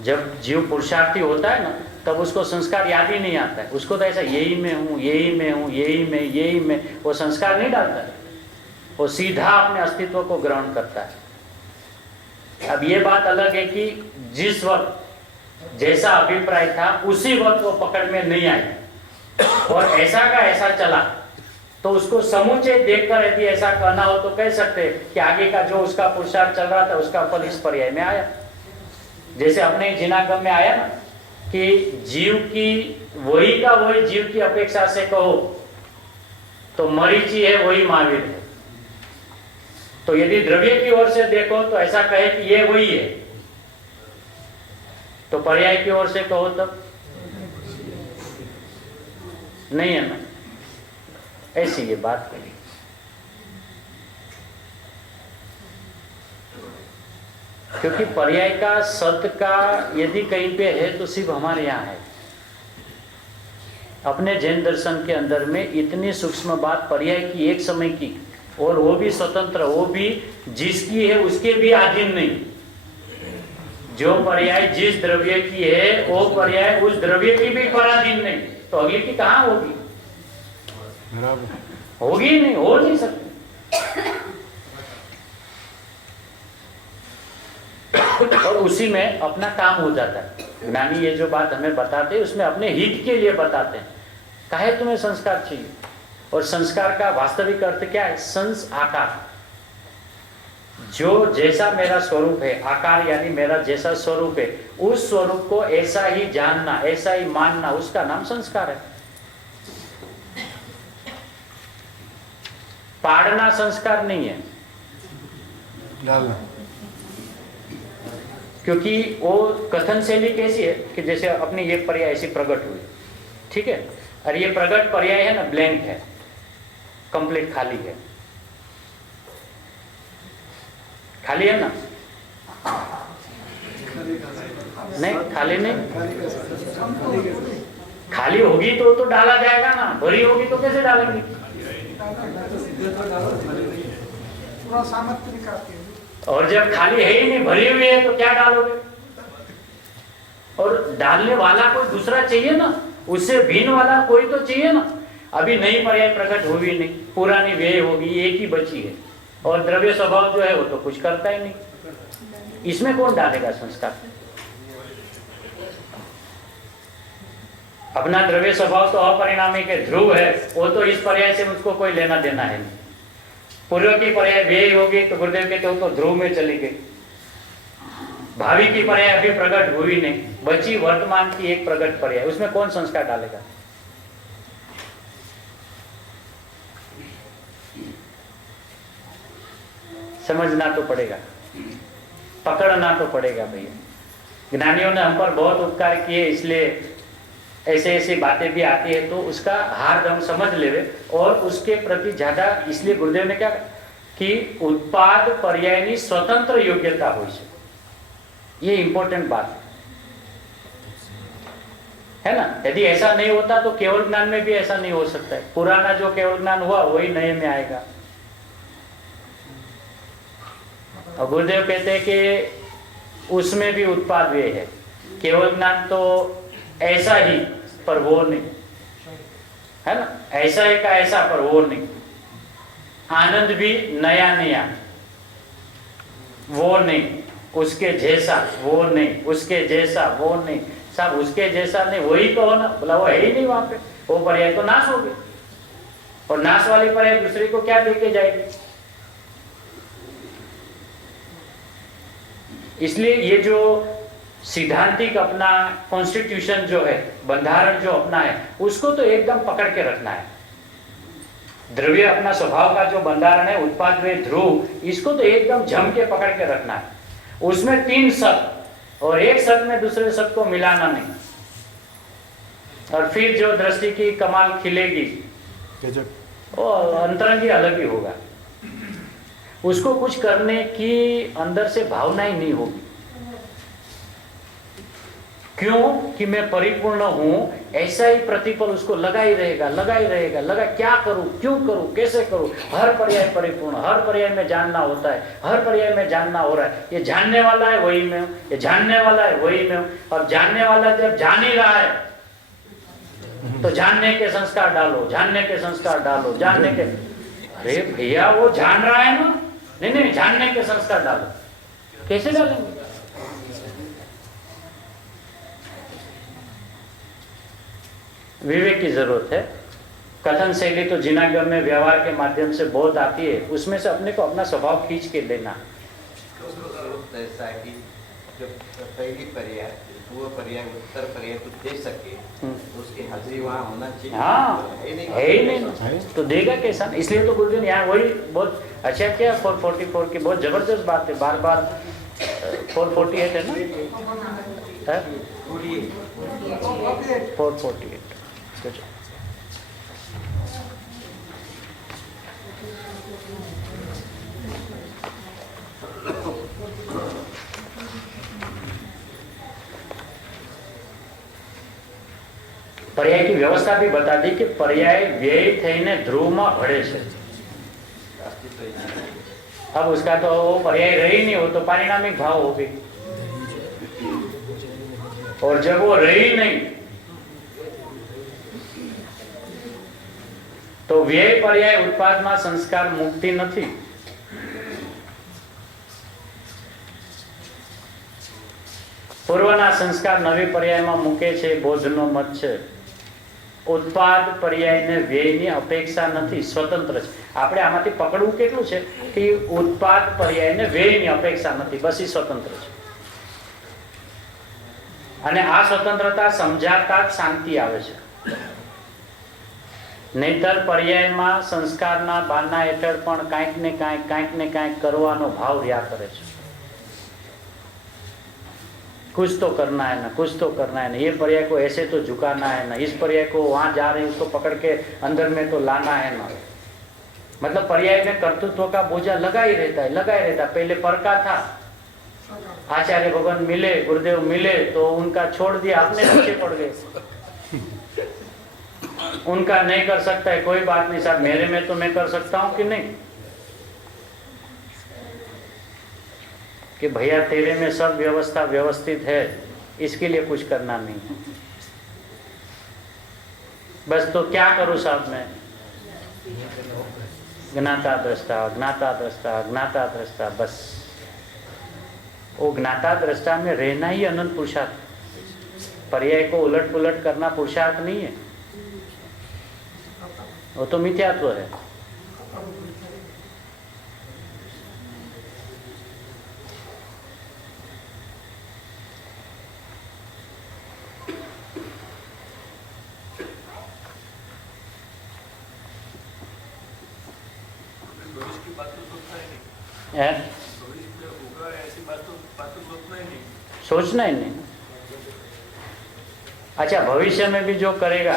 जब जीव पुरुषार्थी होता है ना तब उसको संस्कार याद ही नहीं आता है। उसको तो ऐसा यही मैं हूँ, यही मैं हूँ, यही मैं, वो संस्कार नहीं डालता है। वो सीधा अपने अस्तित्व को ग्रहण करता है। अब ये बात अलग है कि जिस वक्त जैसा अभिप्राय था उसी वक्त वो पकड़ में नहीं आई और ऐसा का ऐसा चला, तो उसको समूचे देखकर यदि ऐसा करना हो तो कह सकते कि आगे का जो उसका पुरुषार्थ चल रहा था उसका फल इस पर्याय में आया। जैसे अपने जिनागम में आया ना कि जीव की वही का वही जीव की अपेक्षा से कहो तो मरीची है वही महावीर है। तो यदि द्रव्य की ओर से देखो तो ऐसा कहे कि ये वही है, तो पर्याय की ओर से कहो तब नहीं है ना। ऐसी ये बात कही। क्योंकि पर्याय का सत्य का यदि कहीं पे है तो सिर्फ हमारे यहाँ है। अपने जैन दर्शन के अंदर में इतनी सूक्ष्म बात पर्याय की एक समय की, और वो भी स्वतंत्र, वो भी जिसकी है उसके भी अधीन नहीं। जो पर्याय जिस द्रव्य की है वो पर्याय उस द्रव्य की भी पराधीन नहीं, तो अगली की कहाँ होगी? होगी नहीं, हो नहीं सकती। और उसी में अपना काम हो जाता है। ज्ञानी ये जो बात हमें बताते हैं उसमें अपने हित के लिए बताते हैं। काहे तुम्हें संस्कार चाहिए? और संस्कार का वास्तविक अर्थ क्या है? संस आकार। जो जैसा मेरा स्वरूप है, आकार यानी मेरा जैसा स्वरूप है, उस स्वरूप को ऐसा ही जानना, ऐसा ही मानना, उसका नाम संस्कार है। पाड़ना संस्कार नहीं है, डालना। क्योंकि वो कथन शैली कैसी है कि जैसे अपनी ये पर्याय ऐसी प्रकट हुई, ठीक है, और ये प्रकट पर्याय है ना, ब्लैंक है, कंप्लीट खाली है, खाली है ना? नहीं, खाली नहीं, खाली होगी तो डाला जाएगा ना, भरी होगी तो कैसे डालेंगे? पूरा सामर्थ्य निकालते हैं। और जब खाली है ही नहीं, भरी हुई है, तो क्या डालोगे? और डालने वाला कोई दूसरा चाहिए ना, उससे भिन्न वाला कोई तो चाहिए ना। अभी नई पर्याय प्रकट हुई नहीं, पुरानी व्यय होगी, एक ही बची है, और द्रव्य स्वभाव जो है वो तो कुछ करता ही नहीं, इसमें कौन डालेगा संस्कार? अपना द्रव्य स्वभाव तो अपरिणामी के ध्रुव है, वो तो इस पर्याय से मुझको कोई लेना देना है नहीं। पूर्व की पर्याय व्यय होगी तो गुरुदेव कहते हो तो ध्रुव में चली गई, भावी की पर्याय अभी प्रकट हुई नहीं, बची वर्तमान की एक प्रकट पर्याय, उसमें कौन संस्कार डालेगा? समझना तो पड़ेगा, पकड़ना तो पड़ेगा भैया। ज्ञानियों ने हम पर बहुत उपकार किए, इसलिए ऐसे ऐसी बातें भी आती है तो उसका हार्द हम समझ लेवे, और उसके प्रति ज्यादा इसलिए गुरुदेव ने क्या कि उत्पाद पर्यायनी स्वतंत्र योग्यता हो, ये इंपॉर्टेंट बात है ना। यदि ऐसा नहीं होता तो केवल ज्ञान में भी ऐसा नहीं हो सकता है, पुराना जो केवल ज्ञान हुआ वही नए में आएगा। और गुरुदेव कहते हैं कि उसमें भी उत्पाद वे है, केवल ज्ञान तो ऐसा ही पर वो नहीं, है ना, ऐसा है का ऐसा पर वो नहीं। आनंद भी नया नया, वो नहीं, उसके जैसा वो नहीं, उसके जैसा वो नहीं, सब उसके जैसा नहीं, वही तो होना, बोला वो है ही नहीं वहां पे, वो पर्याय तो नाश हो गई, और नाश वाली पर्याय दूसरे को क्या देके जाएगी? इसलिए ये जो सिद्धांतिक अपना कॉन्स्टिट्यूशन जो है, बंधारण जो अपना है, उसको तो एकदम पकड़ के रखना है। द्रव्य अपना स्वभाव का जो बंधारण है, उत्पाद वे ध्रुव, इसको तो एकदम जम के पकड़ के रखना है। उसमें 3 शब्द, और एक शब्द में दूसरे शब्द को मिलाना नहीं, और फिर जो दृष्टि की कमाल खिलेगी वो अंतरंगी अलग ही होगा, उसको कुछ करने की अंदर से भावना ही नहीं होगी। क्यों कि मैं परिपूर्ण हूं, ऐसा ही प्रतिपल उसको लगा ही रहेगा, लगा ही रहेगा, लगा क्या करूं, क्यों करूं, कैसे करूं, हर पर्याय परिपूर्ण, हर पर्याय में जानना होता है, हर पर्याय में जानना हो रहा है, ये जानने वाला है वही में हूं, ये जानने वाला है वही में हूं। अब जानने वाला जब जान ही रहा है तो जानने के संस्कार डालो, जानने के संस्कार डालो, जानने के, अरे भैया वो जान रहा है ना, नहीं, जानने के संस्कार डालो, कैसे डालेंगे? विवेक की जरूरत है। कथन शैली तो जिनागम में व्यवहार के माध्यम से बहुत आती है, उसमें से अपने को अपना स्वभाव खींच के लेना। ऐसा है कि जब पहली पर्याय, पूर्व पर्याय, उत्तर पर्याय तो दे सके तो उसकी हाजिरी वहाँ होना चाहिए। हाँ, है ही नहीं तो देगा कैसा? इसलिए तो गुरुजी ने यहाँ वही बहुत अच्छा किया, 444 की बहुत जबरदस्त बात है, बार बार 448 है ना, 448 पर्याय की व्यवस्था भी बता दी कि पर्याय व्यय थઈને ध्रुवમાં ભળે છે। अब उसका तो वो पर्याय रही नहीं हो तो पारिणामिक भाव हो गई, और जब वो रही नहीं तो व्यय पर्याय उत्पादમાં संस्कार मुक्ति નથી। પૂર્વના સંસ્કાર નવી પર્યાયમાં મૂકે છે, બોધનો મત છે। उत्पाद पर्याय ने व्यय ની अपेक्षा नहीं, स्वतंत्र है। આપણે આમાંથી પકડવું કેટલું છે કે ઉત્પાદ પર્યાયને વ્યયની અપેક્ષા નથી, બસ એ સ્વતંત્ર છે. અને આ સ્વતંત્રતા સમજાતા જ શાંતિ આવે છે. નહીતર પર્યાયમાં સંસ્કારના બાના હેઠળ પણ કાંઈક ને કાંઈક કરવાનો ભાવ રહ્યા કરે છે. कुछ तो करना है ना, कुछ तो करना है ना, ये पर्याय को ऐसे तो झुकाना है ना, इस पर्याय को वहां जा रहे उसको पकड़ के अंदर में तो लाना है ना. मतलब पर्याय में कर्तृत्व का बोझा लगा ही रहता है. पहले पर का था, आचार्य भगवान मिले, गुरुदेव मिले तो उनका छोड़ दिया, अपने पीछे पड़ गए. उनका नहीं कर सकता है, कोई बात नहीं साहब, मेरे में तो मैं कर सकता हूं कि नहीं. कि भैया तेरे में सब व्यवस्था व्यवस्थित है, इसके लिए कुछ करना नहीं है. बस तो क्या करूं साहब मैं, ज्ञाता दृष्टा ज्ञाता दृष्टा ज्ञाता दृष्टा, बस वो ज्ञाता दृष्टा में रहना ही अनंत पुरुषार्थ. पर्याय को उलट पुलट करना पुरुषार्थ नहीं है, वो तो मिथ्यात्व है. सोचना ही नहीं. अच्छा, भविष्य में भी जो करेगा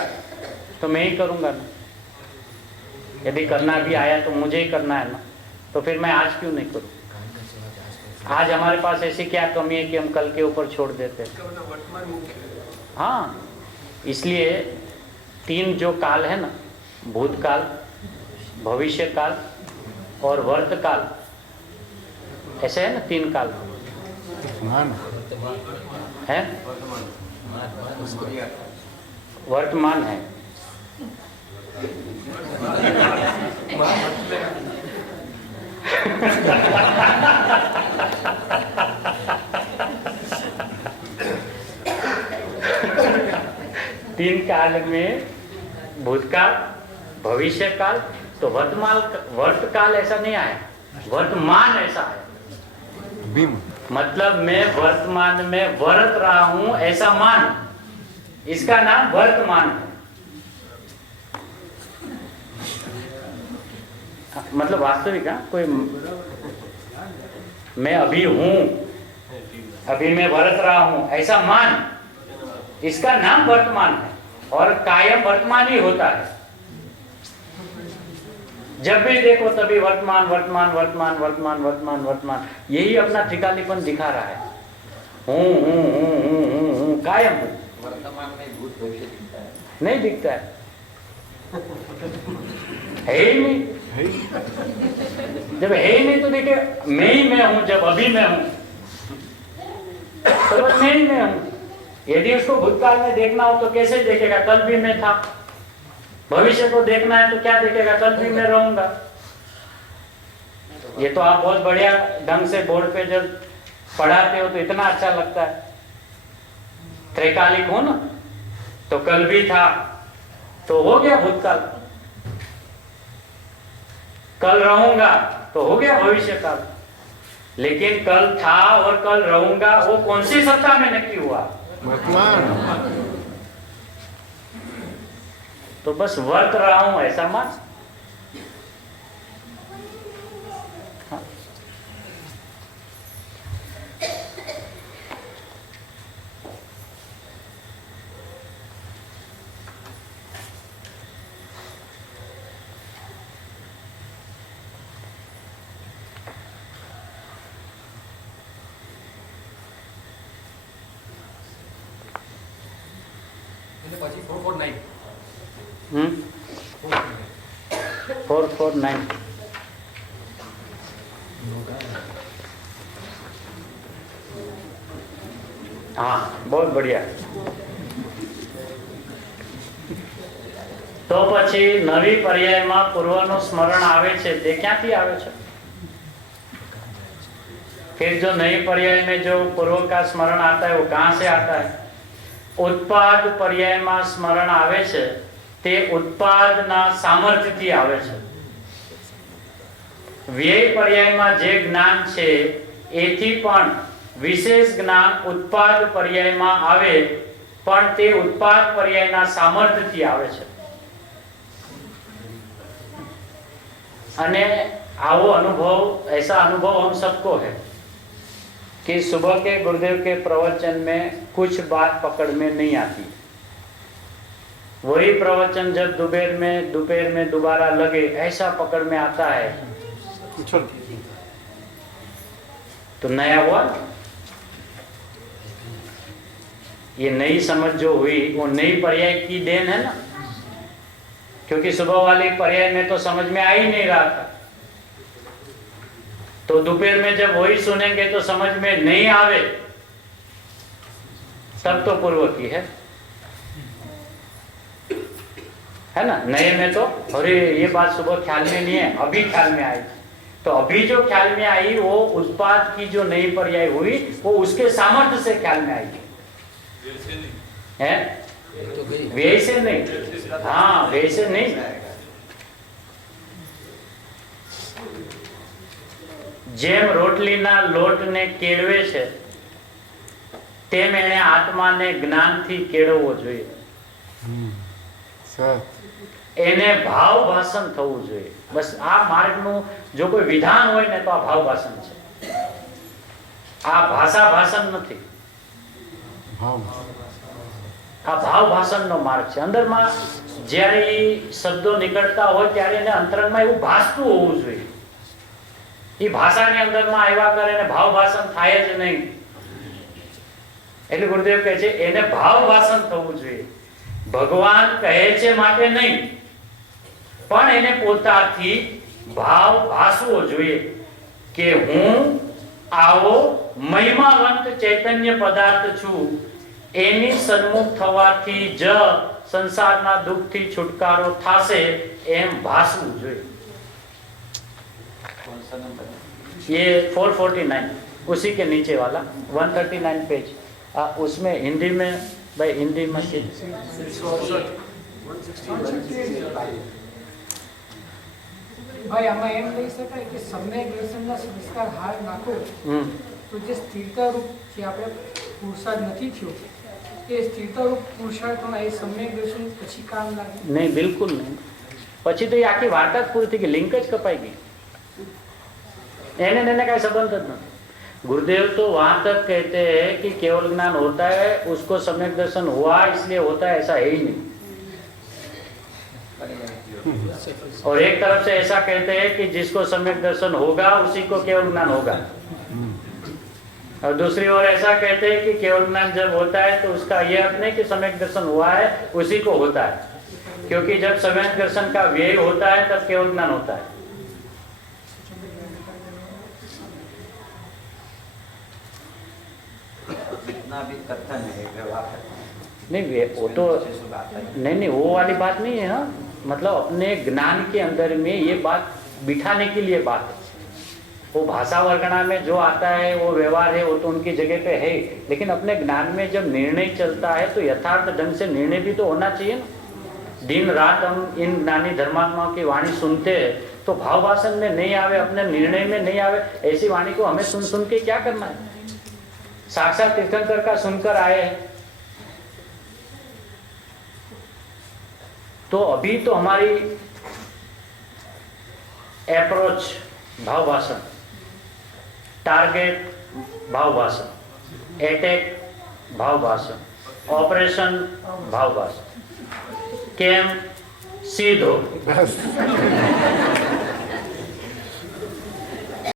तो मैं ही करूंगा ना. यदि करना भी आया तो मुझे ही करना है ना, तो फिर मैं आज क्यों नहीं करूं. आज हमारे पास ऐसी क्या कमी है कि हम कल के ऊपर छोड़ देते हैं. हाँ, इसलिए 3 जो काल है ना, भूतकाल, भविष्य काल और वर्तकाल, ऐसे है ना 3 काल है. वर्तमान है, तीन काल में भूतकाल, भविष्य काल, तो वर्तकाल ऐसा नहीं आया, वर्तमान ऐसा है. मतलब मैं वर्तमान में वर्त रहा हूं ऐसा मान, इसका नाम वर्तमान है. मतलब वास्तविक, कोई मैं अभी हूं, अभी मैं वर्त रहा हूं ऐसा मान, इसका नाम वर्तमान है. और कायम वर्तमान ही होता है. जब भी देखो तभी वर्तमान वर्तमान वर्तमान वर्तमान वर्तमान वर्तमान, यही अपना ठिकालीपन दिखा रहा है. हूं कायम हूं. वर्तमान में भूत भविष्य दिखता है? नहीं दिखता है ही नहीं. जब है ही नहीं तो देखे मैं ही मैं हूं. जब अभी मैं हूं तो बस मैं ही मैं हूं. यदि उसको भूतकाल में देखना हो तो कैसे देखेगा, कल भी मैं था. भविष्य को देखना है तो क्या देखेगा, कल भी मैं रहूंगा. ये तो आप बहुत बढ़िया ढंग से बोर्ड पे जब पढ़ाते हो तो इतना अच्छा लगता है. त्रैकालिक हो ना, तो कल भी था तो हो गया भूतकाल, कल रहूंगा तो हो गया भविष्य काल. लेकिन कल था और कल रहूंगा वो कौन सी सत्ता में नक्की हुआ, वर्तमान. तो बस वर्त रहा हूं ऐसा मान. हाँ? પછી 449 449 हाँ, बहुत बढ़िया. તો પછી નવી પર્યાયમાં પૂર્વનું સ્મરણ આવે છે તે ક્યાંથી આવે છે? फिर जो नई पर्याय में जो पूर्व का स्मरण आता है वो कहाँ से आता है? उत्पाद पर्याय में स्मरण आवे छे ते उत्पादना सामर्थ्यथी आवे छे. વ્યય પર્યાયમાં જે જ્ઞાન છે એથી પણ વિશેષ જ્ઞાન ઉત્પાદ પર્યાયમાં આવે, પણ તે ઉત્પાદ પર્યાયના સામર્થ્યથી આવે છે. અને आओ अनुभव, ऐसा अनुभव हम सबको है कि सुबह के गुरुदेव के प्रवचन में कुछ बात पकड़ में नहीं आती, वही प्रवचन जब दोपहर में दोबारा लगे ऐसा पकड़ में आता है. तो नया हुआ. ये नई समझ जो हुई वो नई पर्याय की देन है ना, क्योंकि सुबह वाली पर्याय में तो समझ में आ ही नहीं रहा था. तो दोपहर में जब वही सुनेंगे तो समझ में नहीं आवे, तब तो पूर्व की है ना. नए में तो अरे ये बात सुबह ख्याल में नहीं है, अभी ख्याल में आई. तो अभी जो ख्याल में आई वो उत्पाद की जो नई पर्याय हुई वो उसके सामर्थ्य से ख्याल में आई है, वैसे नहीं. हाँ, वैसे नहीं. જેમ રોટલીના લોટને કેળવે છે તેમ એને આત્માને જ્ઞાનથી કેળવવો જોઈએ. એને ભાવ ભાષણ થવું જોઈએ. બસ આ માર્ગનું જો કોઈ વિધાન હોય ને તો આ ભાવ ભાષણ છે. આ ભાષા ભાષણ નથી, આ ભાવ ભાષણનો માર્ગ છે. અંદરમાં જ્યારે એ શબ્દો નીકળતા હોય ત્યારે એને અંતરંગમાં એવું ભાસતું હોવું જોઈએ. એ ભાષાની અંદરમાં આવ્યા કરે ને ભાવ ભાષણ થાય જ નહીં. એટલે ગુરુદેવ કહે છે એને ભાવ ભાષણ થવું જોઈએ. ભગવાન કહે છે માટે નહીં, પણ એને પોતાથી ભાવ ભાસવો જોઈએ કે હું આવો મહિમાવંત ચૈતન્ય પદાર્થ છું, એની સન્મુખ થવાથી જ સંસારના દુઃખથી છુટકારો થાશે એમ ભાસવું જોઈએ. ये 449 उसी के नीचे वाला 139 पेज. उसमें हिंदी में भाई हिंदी में ભાઈ આમાં એમ કહી શકાય કે સમ્યક દર્શનના સંસ્કાર હાર નાખો તો જે સ્થિરતા રૂપ જે આપણે પુરુષાર્થ નથી થયો એ સ્થિરતા રૂપ પુરુષાર્થમાં એ સમ્યક દર્શન પછી કામ લાગે? नहीं, बिल्कुल नहीं. પછી તો એ આખી વાર્તા જ પૂરી થઈ ગઈ, લિંક જ કપાઈ ગઈ. એને का संबंध नहीं. गुरुदेव तो वहां तक कहते हैं कि केवल ज्ञान होता है, उसको सम्यक दर्शन हुआ इसलिए होता है, ऐसा है ही नहीं. और एक तरफ से ऐसा कहते हैं कि जिसको सम्यक दर्शन होगा उसी को केवल ज्ञान होगा, और दूसरी ओर ऐसा कहते हैं कि केवल ज्ञान जब होता है तो उसका यह अर्थ नहीं कि सम्यक दर्शन हुआ है उसी को होता है, क्योंकि जब सम्यक दर्शन का व्यय होता है तब केवल ज्ञान होता है. जितना भी कथन है व्यवहार नहीं वो तो नहीं वो वाली बात नहीं है. हाँ, मतलब अपने ज्ञान के अंदर में ये बात बिठाने के लिए बात है. वो भाषा वर्गणा में जो आता है वो व्यवहार है, वो तो उनकी जगह पे है, लेकिन अपने ज्ञान में जब निर्णय चलता है तो यथार्थ ढंग से निर्णय भी तो होना चाहिए ना. दिन रात हम इन ज्ञानी धर्मात्माओं की वाणी सुनते हैं तो भाव भाषण में नहीं आवे, अपने निर्णय में नहीं आवे, ऐसी वाणी को हमें सुन सुन के क्या करना है? साक्षात तीर्थंकर का सुनकर आए हैं तो अभी तो हमारी अप्रोच भाव भाषण, टारगेट भाव भाषण, अटैक भाव भाषण, ऑपरेशन भाव भाषण, कैम सीधो